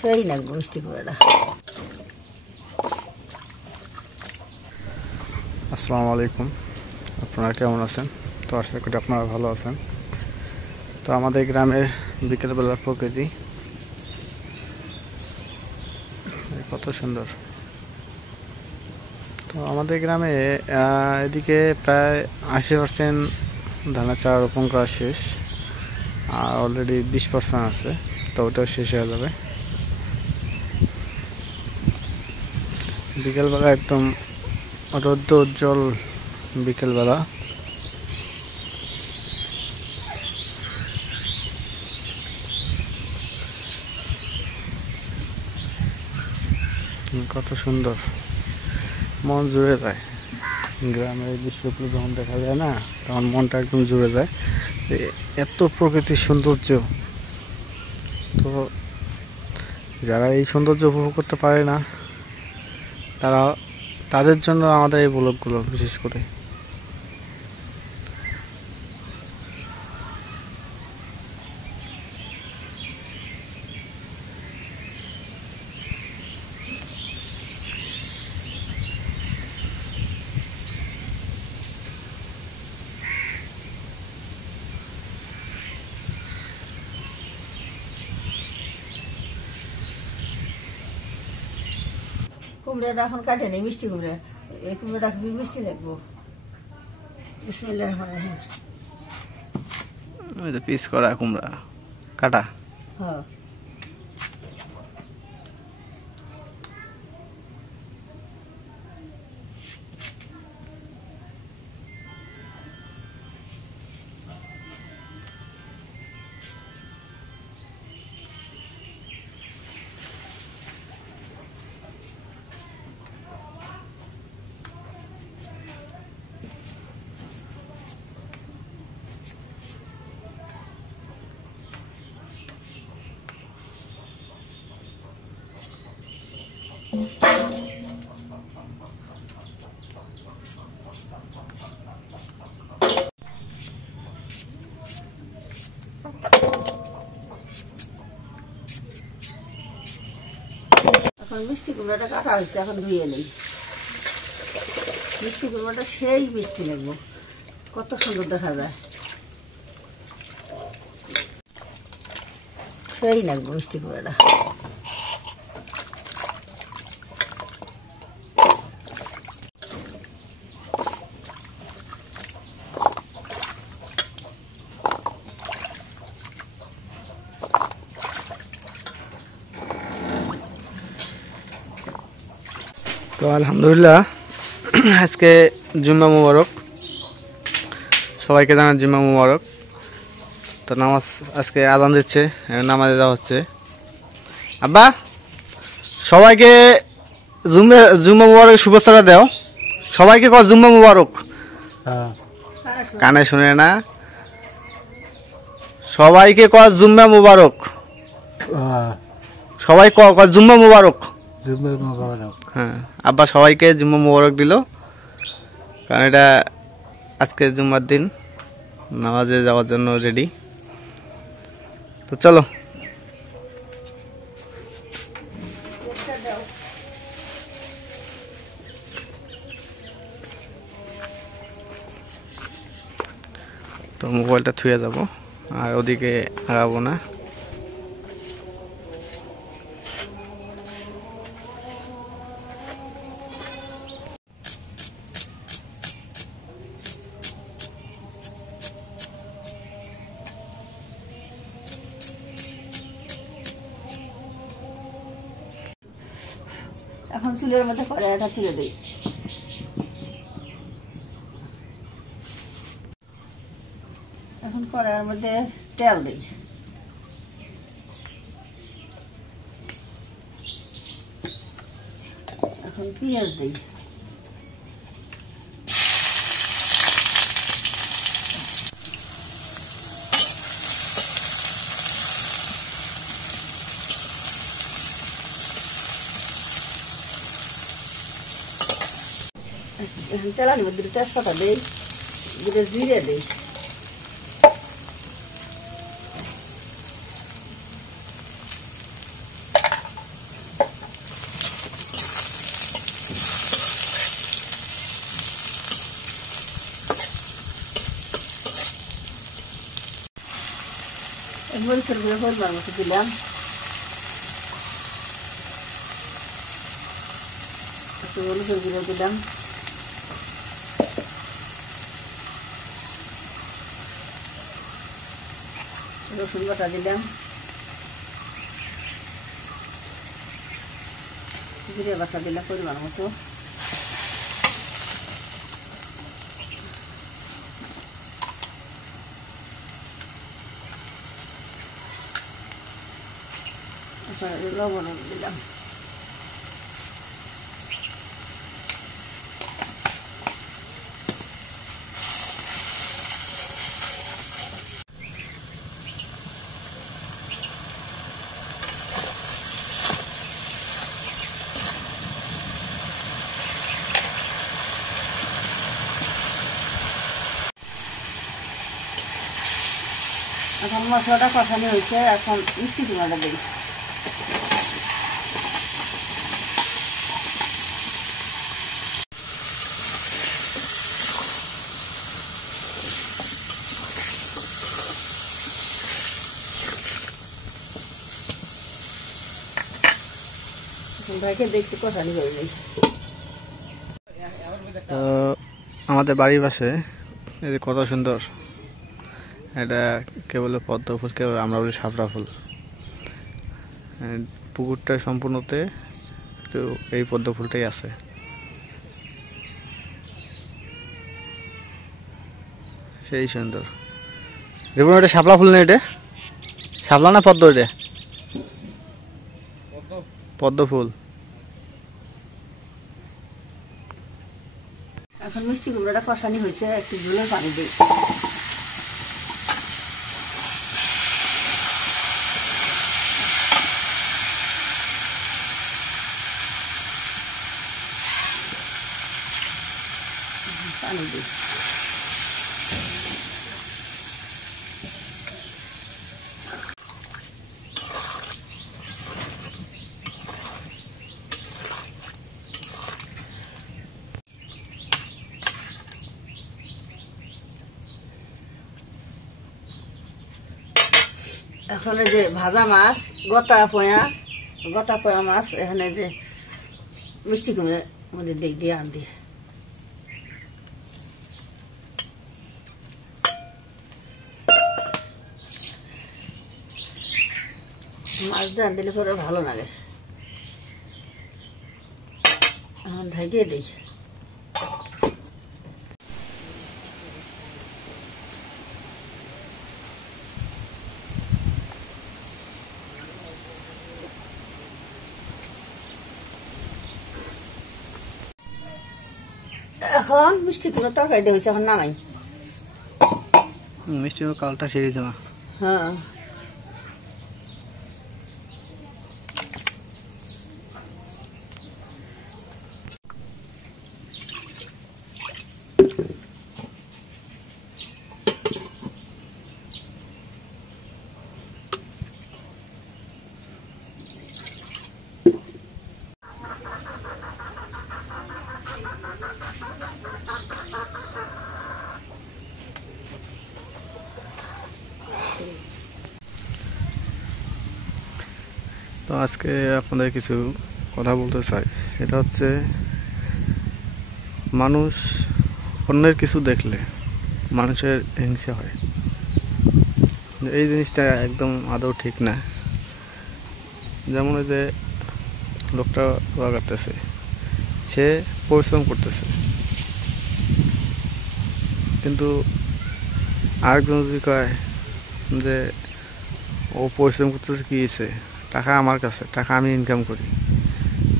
সেই না মিষ্টি কুমড়াটা। আসসালামু আলাইকুম, আপনারা কেমন আছেন? তো আশা করি আপনারা ভালো আছেন। তো আমাদের গ্রামের বিকেলবেলার প্রকৃতি কত সুন্দর। তো আমাদের গ্রামে এদিকে প্রায় 80% ধানের চারা রোপণ করা শেষ, আর অলরেডি 20% আছে, তো ওটাও শেষ হয়ে যাবে। বিকেলবেলা একদম রৌদ্র উজ্জ্বল বিকেলবেলা। কত সুন্দর, মন জুড়ে যায়। গ্রামের দৃশ্যগুলো যখন দেখা যায় না, তখন মনটা একদম জুড়ে যায়। এত প্রকৃতির সৌন্দর্য, তো যারা এই সৌন্দর্য উপভোগ করতে পারে না, তাদের জন্য আমাদের এই ব্লগগুলো বিশেষ করে। কুমড়াটা এখন কাটেনি, মিষ্টি কুমড়া। এই কুমড়াটা খুবই মিষ্টি লাগবো। বিসমিল্লাহির রহমানির রহিম। ওই যে পিস করা কুমড়া কাটা। হ্যাঁ, এখন মিষ্টি কুমড়াটা কাটা হয়েছে, এখন ধুয়ে নেই। মিষ্টি কুমড়াটা সেই মিষ্টি লাগবো, কত সুন্দর দেখা যায়। সেই লাগবো মিষ্টি কুমড়াটা। তো আলহামদুলিল্লাহ, আজকে জুম্মা মুবারক, সবাইকে জানার জুম্মা মুবারক। তো নামাজ আজকে আজান দিচ্ছে, নামাজে যাওয়া হচ্ছে। আব্বা, সবাইকে জুম্মা মুবারক শুভেচ্ছাটা দাও। সবাইকে কয় জুম্মা মুবারক। কানে শুনে না, সবাইকে কয় জুম্মা মুবারক। সবাই কয় জুম্মা মুবারক। হ্যাঁ, আব্বা সবাইকে জুম্মা মুবারক দিল, কারণ এটা আজকে জুম্মার দিন, নামাজে যাওয়ার জন্য রেডি। তো চলো। তো মোবাইলটা থুয়ে যাব, আর ওদিকে আগাবো না। এখন চুলের মধ্যে কড়াইটা তুলে দিই। এখন কড়াইয়ের মধ্যে তেল দিই। এখন পেঁয়াজ দিই। তেলানির মধ্যে তেজপাতা দিই, দুটো জিরে দিই। মরিচের গুঁড়ো পরিমাণ মতো দিলাম, একটু হলুদের গুঁড়ো দিলাম, রসুন বাটা দিলাম, জিরে বাটা দিলাম পরিমাণ মতো, লবণ দিলাম। এখন মশলাটা কষানো হয়েছে, এখন মিষ্টি কুমড়াটা দিই। ভাইকে দেখতে কষানি হয়ে যায়। তো আমাদের বাড়ির পাশে এই যে কত সুন্দর, এটা কে বলে পদ্ম ফুল, কে আমরা বলি শাপলা ফুল। পুকুরটা সম্পূর্ণতে তো এই পদ্ম ফুলটাই আছে। সেই সুন্দর। দেখুন এটা শাপলা ফুল না, এটা শাপলা না পদ্ম? এটা পদ্ম ফুল। এখন মিষ্টি কুমড়াটা কষানি হয়েছে, একটু ঝোলের পানি দিই। পানি দিই। এখন যে ভাজা মাছ, গোটা পোয়া মাছ, এখানে যে মিষ্টি কুমড়ার মধ্যে দিয়ে আনদি। মাছ দিয়ে দিলে পরে ভালো লাগে। এখন ঢাকিয়ে দিই। এখন মিষ্টি কুমড়ার তরকারি হয়েছে, এখন নামাই। মিষ্টি কালটা সেরে দেওয়া। হ্যাঁ, তো আজকে আপনাদের কিছু কথা বলতে চাই, সেটা হচ্ছে মানুষ অন্যের কিছু দেখলে মানুষের হিংসা হয়। এই জিনিসটা একদম আদৌ ঠিক না। যেমন ওই যে লোকটা দোয়া করতেছে, সে পরিশ্রম করতেছে, কিন্তু আরেকজন যদি কয় যে ও পরিশ্রম করতেছে, কী হয়েছে, টাকা আমার কাছে, টাকা আমি ইনকাম করি,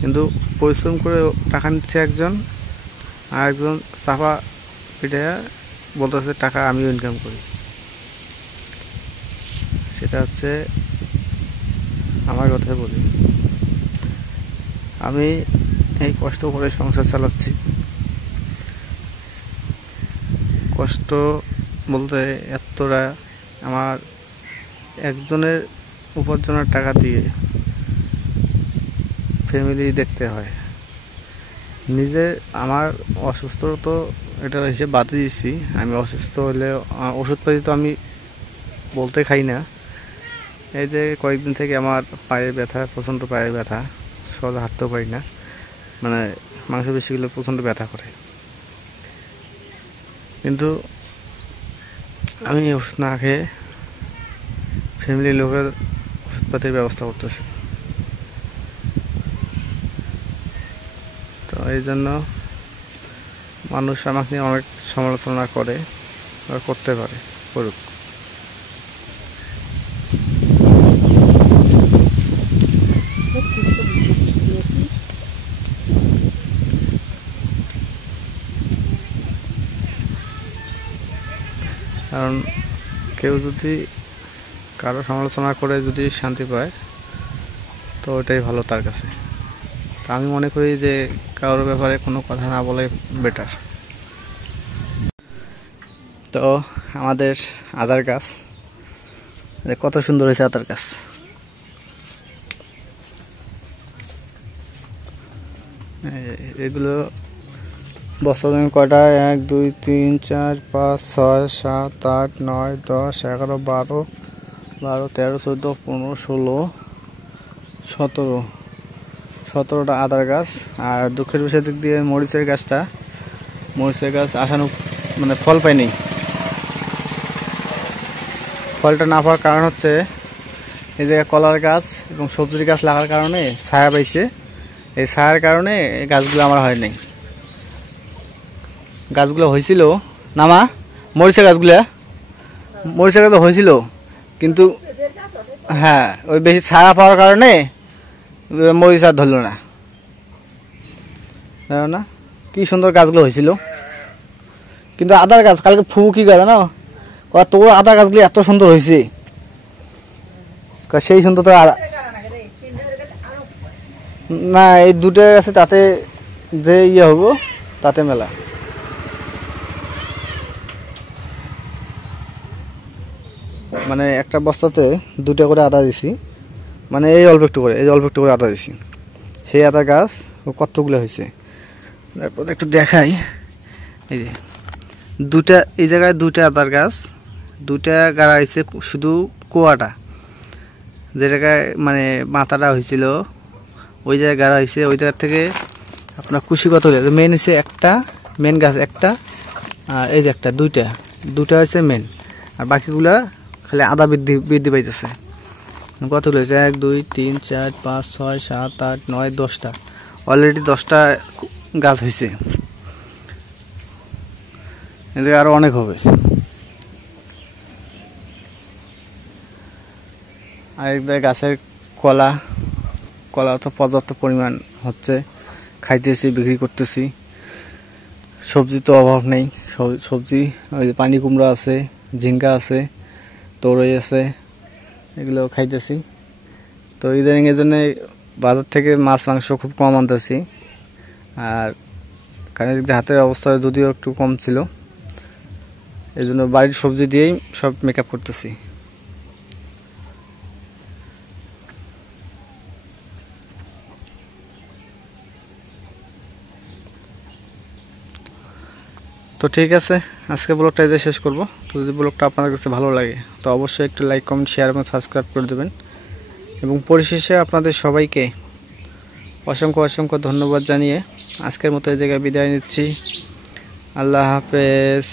কিন্তু পরিশ্রম করে টাকা নিচ্ছে একজন, আর একজন চাপা পিঠে বলতেছে টাকা আমিও ইনকাম করি। সেটা হচ্ছে আমার কথাই বলি, আমি এই কষ্ট করে সংসার চালাচ্ছি। কষ্ট বলতে এতটা, আমার একজনের উপার্জনের টাকা দিয়ে ফ্যামিলি দেখতে হয়। নিজে আমার অসুস্থ তো এটা হিসেবে বাদে দিয়েছি, আমি অসুস্থ হলে ওষুধপাতি তো আমি বলতে খাই না, এই যে কয়েকদিন থেকে আমার পায়ে ব্যথা, প্রচণ্ড পায়ে ব্যথা, সহজে হাঁটতেও পারি না, মানে মাংস পেশিগুলো প্রচণ্ড ব্যথা করে। কিন্তু আমি ওষুধ না খেয়ে ফ্যামিলির লোকের ওষুধপাতির ব্যবস্থা করতেছি। তো এই জন্য মানুষ আমাকে নিয়ে অনেক সমালোচনা করে, আর করতে পারে, করুক। কারণ কেউ যদি কারো সমালোচনা করে যদি শান্তি পায়, তো ওটাই ভালো তার কাছে। তো আমি মনে করি যে কারোর ব্যাপারে কোনো কথা না বলে বেটার। তো আমাদের আদার গাছ কত সুন্দর হয়েছে, আদার গাছ। এগুলো বছর কয়টা, 1 2 3 4 5 6 7 8 9 10 11 12 13 14 15 16 17টা আদার গাছ। আর দুঃখের বিষয় দিক দিয়ে মরিচের গাছ আসানো, মানে ফল পায়নি। ফলটা না পাওয়ার কারণ হচ্ছে এই জায়গায় কলার গাছ এবং সবজির গাছ লাগার কারণে ছায়া পাইছে। এই ছায়ার কারণে এই গাছগুলো আমার হয় নাই। গাছগুলো হয়েছিল না মা, মরিচের গাছ হয়েছিল, কিন্তু হ্যাঁ ওই বেশি ছায়া পাওয়ার কারণে মরিচ আর ধরল না। জানো না কি সুন্দর গাছগুলো হয়েছিল। কিন্তু আদার গাছ কালকে কি গাছ জানো, তোর আদার গাছগুলো এত সুন্দর হয়েছে, সেই সুন্দর তো না। এই দুটো আছে, তাতে যে ইয়ে হবো তাতে মেলা। মানে একটা বস্তাতে 2টা করে আদা দিছি, মানে এই অল্প একটু করে আদা দিছি। সেই আদা গাছ কতগুলো হয়েছে তারপর একটু দেখাই। এই যে এই জায়গায় 2টা আদার গাছ, 2টা গাড়া হয়েছে শুধু কোয়াটা, যে জায়গায় মানে মাথাটা হয়েছিল ওই জায়গায় গাড়া হয়েছে। ওই জায়গা থেকে আপনার কুশি কত হয়েছে, মেন হচ্ছে একটা, মেন গাছ একটা, আর এই যে একটা, দুইটা হচ্ছে মেন, আর বাকিগুলা খালি আদা বৃদ্ধি পাইতেছে। কতগুলো হয়েছে, 1 2 3 4 5 6 7 8 9 10টা, অলরেডি 10টা গাছ হয়েছে। এদিকে আরো অনেক হবে। আর একদিকে গাছের কলা তো পর্যাপ্ত পরিমাণ হচ্ছে, খাইতেছি, বিক্রি করতেছি। সবজি তো অভাব নেই, সবজি ওই যে পানি কুমড়া আছে, ঝিঙ্গা আছে, তরই আছে, এগুলো খাইতেছি। তো ইদানিং এর জন্য বাজার থেকে মাছ মাংস খুব কম আনতেছি। আর কারণ হাতের অবস্থা যদিও একটু কম ছিল, এই জন্য বাড়ির সবজি দিয়েই সব মেকআপ করতেছি। তো ঠিক আছে, আজকে ব্লগটা এতে শেষ করব। তো যদি ব্লগটা আপনাদের কাছে ভালো লাগে তো অবশ্যই একটু লাইক, কমেন্ট, শেয়ার এবং সাবস্ক্রাইব করে দেবেন। এবং পরিশেষে আপনাদের সবাইকে অসংখ্য ধন্যবাদ জানিয়ে আজকের মতো এই জায়গায় বিদায় নিচ্ছি। আল্লাহ হাফেজ।